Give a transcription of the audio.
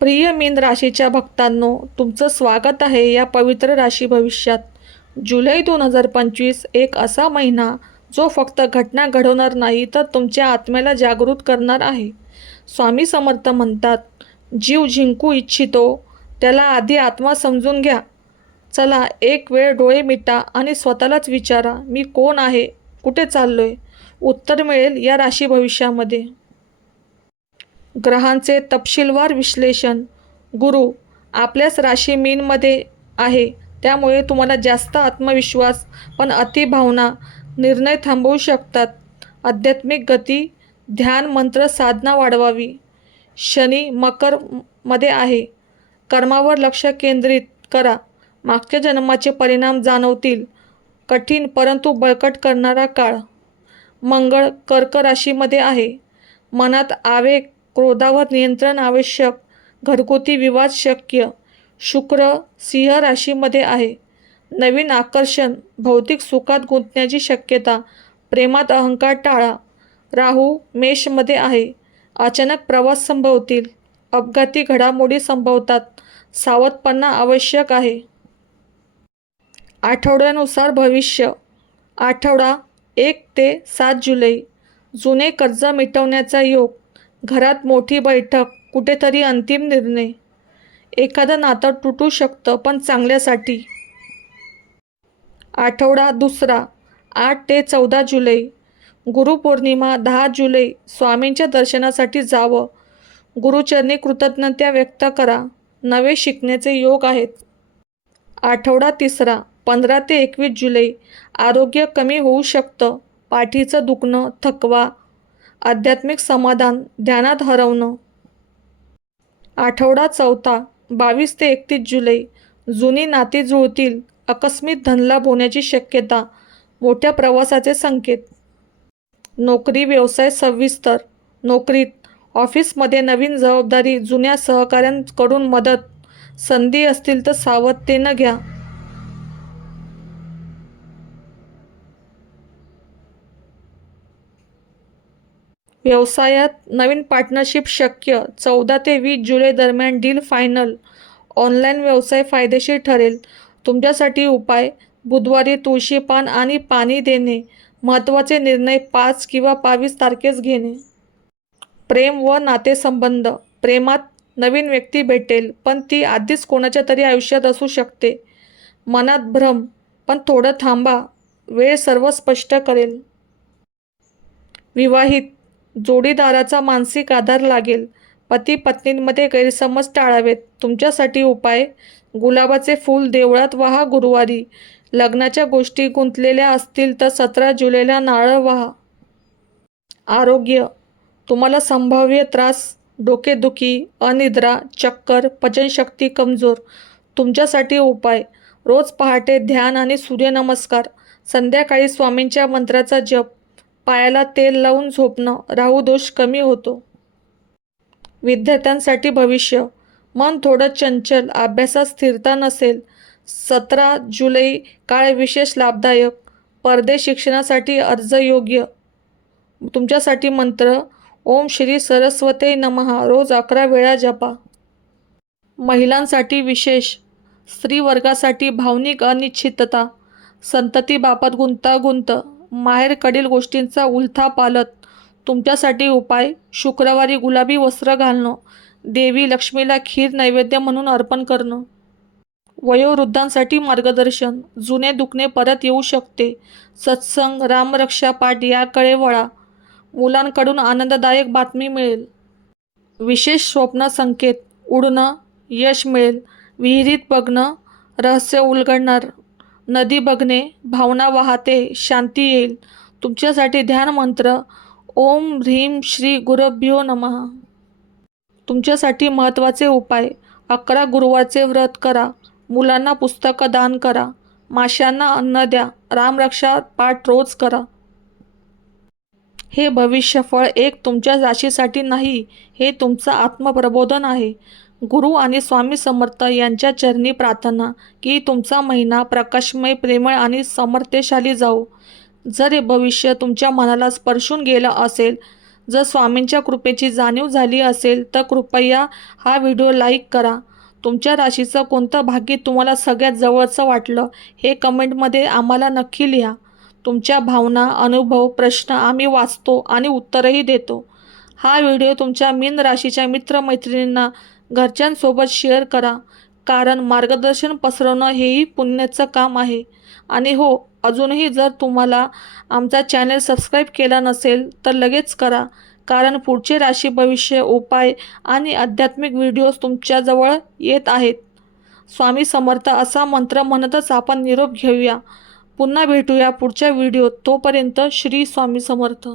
प्रिय मीन राशीच्या भक्तांनो तुमचं स्वागत आहे या पवित्र राशी भविष्यात. जुलै दोन हजार पंचवीस एक असा महिना जो फक्त घटना घडवणार नाही तर तुमच्या आत्म्याला जागृत करणार आहे. स्वामी समर्थ म्हणतात जीव जिंकू इच्छितो त्याला आधी आत्मा समजून घ्या. चला एक वेळ डोळे मिटा आणि स्वतःलाच विचारा मी कोण आहे कुठे चाललो आहे उत्तर मिळेल या राशी भविष्यामध्ये. ग्रहांचे तपशीलवार विश्लेषण. गुरु आपल्याच राशी मीनमध्ये आहे. त्यामुळे तुम्हाला जास्त आत्मविश्वास पण अतिभावना निर्णय थांबवू शकतात. आध्यात्मिक गती ध्यान मंत्र साधना वाढवावी. शनी मकरमध्ये आहे. कर्मावर लक्ष केंद्रित करा. मागच्या जन्माचे परिणाम जाणवतील. कठीण परंतु बळकट करणारा काळ. मंगळ कर्क राशीमध्ये आहे. मनात आवेग क्रोधावर नियंत्रण आवश्यक. घरगुती विवाद शक्य. शुक्र सिंह राशीमध्ये आहे. नवीन आकर्षण. भौतिक सुखात गुंतण्याची शक्यता. प्रेमात अहंकार टाळा. राहू मेषमध्ये आहे. अचानक प्रवास संभवतील. अपघाती घडामोडी संभवतात. सावधपणा आवश्यक आहे. आठवड्यानुसार भविष्य. आठवडा एक ते सात जुलै. जुने कर्ज मिटवण्याचा योग. घरात मोठी बैठक कुठेतरी अंतिम निर्णय. एखादं नातं तुटू शकतं पण चांगल्यासाठी. आठवडा दुसरा आठ ते चौदा जुलै. गुरुपौर्णिमा दहा जुलै. स्वामींच्या दर्शनासाठी जावं. गुरुचरणी कृतज्ञता व्यक्त करा. नवे शिकण्याचे योग आहेत. आठवडा तिसरा पंधरा ते एकवीस जुलै. आरोग्य कमी होऊ शकतं. पाठीचं दुखणं थकवा आध्यात्मिक समाधान ध्यानात हरवणं. आठवडा चौथा बावीस ते एकतीस जुलै जुनी नाती जुळतील आकस्मिक धनलाभ होण्याची शक्यता मोठ्या प्रवासाचे संकेत. नोकरी व्यवसाय सविस्तर नोकरीत ऑफिसमध्ये नवीन जबाबदारी जुन्या सहकाऱ्यांकडून मदत संधी असतील तर सावधतेनं घ्या. व्यवसायात नवीन पार्टनरशिप शक्य. चौदा ते वीस जुलै दरम्यान डील फायनल ऑनलाईन व्यवसाय फायदेशीर ठरेल. तुमच्यासाठी उपाय बुधवारी तुळशी पान आणि पाणी देणे. महत्त्वाचे निर्णय पाच किंवा बावीस तारखेस घेणे. प्रेम व नातेसंबंध. प्रेमात नवीन व्यक्ती भेटेल पण ती आधीच कोणाच्या तरी आयुष्यात असू शकते. मनात भ्रम पण थोडं थांबा. वेळ सर्व स्पष्ट करेल. विवाहित जोडीदाराचा मानसिक आधार लागेल. पती पत्नींमध्ये गैरसमज टाळावेत. तुमच्यासाठी उपाय? गुलाबाचे फूल देवळात वाहा गुरुवारी. लग्नाच्या गोष्टी गुंतलेल्या असतील तर सतरा जुलैला नारळ वाहा. आरोग्य. तुम्हाला संभाव्य त्रास डोकेदुखी अनिद्रा चक्कर पचनशक्ती कमजोर. तुमच्यासाठी उपाय. रोज पहाटे ध्यान आणि सूर्यनमस्कार. संध्याकाळी स्वामींच्या मंत्राचा जप. पायाला तेल लावून झोपणं राहू दोष कमी होतो. विद्यार्थ्यांसाठी भविष्य. मन थोडं चंचल अभ्यासात स्थिरता नसेल. सतरा जुलै काळ विशेष लाभदायक. परदेश शिक्षणासाठी अर्ज योग्य. तुमच्यासाठी मंत्र ओम श्री सरस्वते नमहा रोज अकरा वेळा जपा. महिलांसाठी विशेष. स्त्रीवर्गासाठी भावनिक अनिश्चितता. संततीबाबत गुंतागुंत. माहेरकडील गोष्टींचा उलथा पालत तुमच्यासाठी उपाय शुक्रवारी गुलाबी वस्त्र घालणं देवी लक्ष्मीला खीर नैवेद्य म्हणून अर्पण करणं. वयोवृद्धांसाठी मार्गदर्शन जुने दुखणे परत येऊ शकते. सत्संग रामरक्षा पाठ याकडे वळा. मुलांकडून आनंददायक बातमी मिळेल. विशेष स्वप्न संकेत उडणं यश मिळेल. विहिरीत बघणं रहस्य उलगडणार. नदी बघणे भावना वाहते शांती येईल. तुमच्यासाठी ध्यान मंत्र ओम ह्रीम श्री गुरभ्यो नमः. तुमच्यासाठी महत्त्वाचे उपाय अकरा गुरुवारचे व्रत करा मुलांना पुस्तकं दान करा माशांना अन्न द्या रामरक्षा पाठ रोज करा. हे भविष्यफळ एक तुमच्या राशीसाठी नाही हे तुमचं आत्मप्रबोधन आहे. गुरु आणि स्वामी समर्थ यांच्या चरणी प्रार्थना की तुमचा महिना प्रकाशमय प्रेमळ आणि समर्थशाली जाऊ जर हे भविष्य तुमच्या मनाला स्पर्शून गेलं असेल जर स्वामींच्या कृपेची जाणीव झाली असेल तर कृपया हा व्हिडिओ लाईक करा. तुमच्या राशीचं कोणतं भाग्य तुम्हाला सगळ्यात जवळचं वाटलं हे कमेंटमध्ये आम्हाला नक्की लिहा. तुमच्या भावना अनुभव प्रश्न आम्ही वाचतो आणि उत्तरही देतो. हा व्हिडिओ तुमच्या मीन राशीच्या मित्रमैत्रिणींना घरच्यांसोबत शेअर करा. कारण मार्गदर्शन पसरवणं हेही पुण्याचं काम आहे. आणि हो अजूनही जर तुम्हाला आमचा चॅनल सबस्क्राईब केला नसेल तर लगेच करा. कारण पुढचे राशी भविष्य उपाय आणि आध्यात्मिक व्हिडिओज तुमच्याजवळ येत आहेत. स्वामी समर्थ असा मंत्र म्हणतच आपण निरोप घेऊया. पुन्हा भेटूया पुढच्या व्हिडिओत तोपर्यंत श्री स्वामी समर्थ.